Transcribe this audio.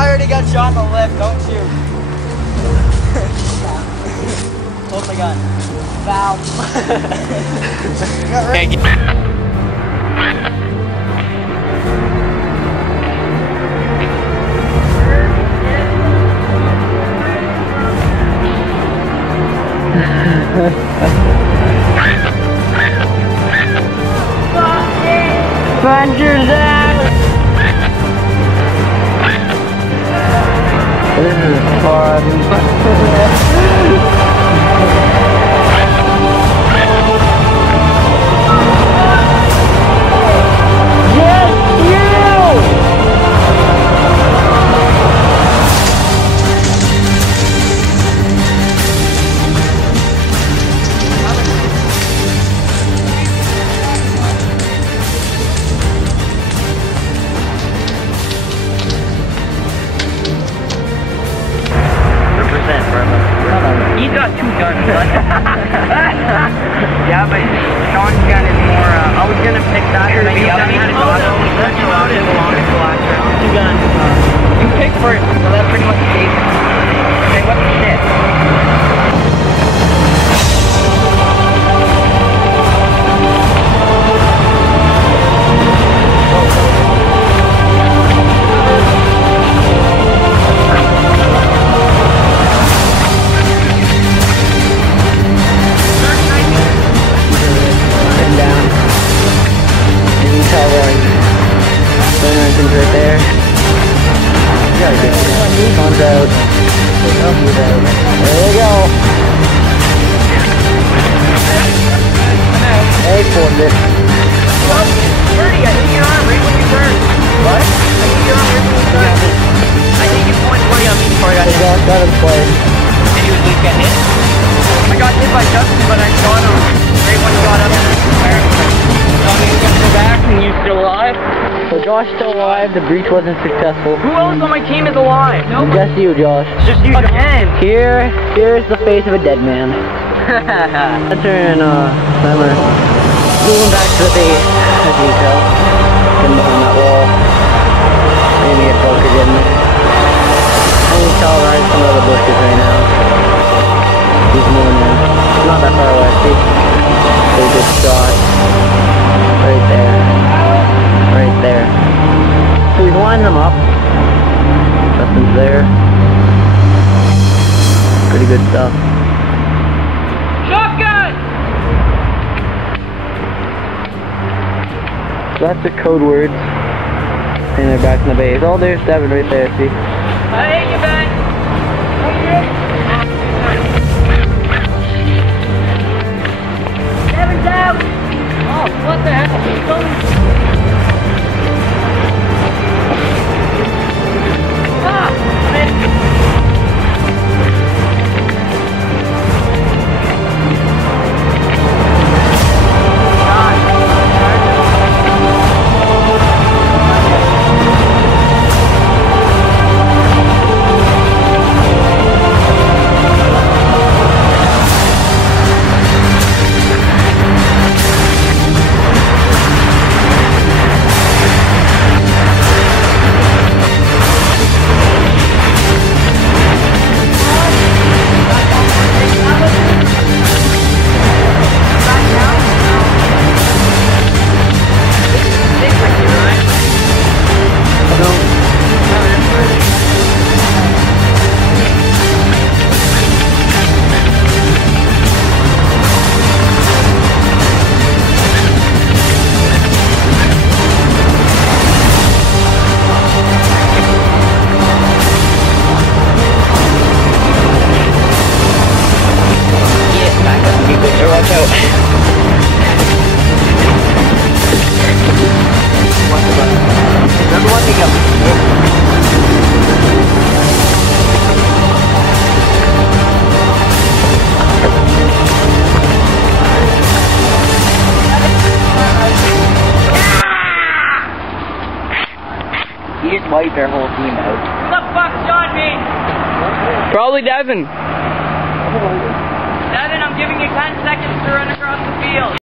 I already got shot in the lip. Don't shoot. Hold my gun. Foul. Avengers out! This is fun. He's got 2 guns, but yeah, but Sean's gun is more, I was gonna pick that, and then you had a dog. That's allowed it belongs to the last round. 2 guns. You pick first, so that's pretty much safe. Okay, what the shit? Right there. Yeah, Sean's out. There we go. Hey, formed it. Well, Birdie, I think you're on right when you turn. What? I think you're on right when you turn. I think you point 20 on me before I got hit. Got him play. Did you at least get hit? I got hit by Justin, but I shot him right when he got up. So I'm going to go back and you still alive? So Josh still alive, the breach wasn't successful. Who else on my team is alive? Nobody. Just you, Josh. Just you, again. Here's the face of a dead man. Hunter and Summer moving back to the base, as you can tell. Getting behind that wall. Maybe get focused in there. And you can tell right some of the bushes right now. He's moving in. Not that far away, see? Pretty good shot. Right there. Right there. So he's lining them up. Justin's there. Pretty good stuff. Shotgun! So that's the code words. And they're back in the base. Oh, there's Devin right there, see? I hate you, Ben. Devin's out! Oh, what the hell? He's going. He just wiped their whole team out. Who the fuck shot me? Probably Devin. Devin, I'm giving you 10 seconds to run across the field.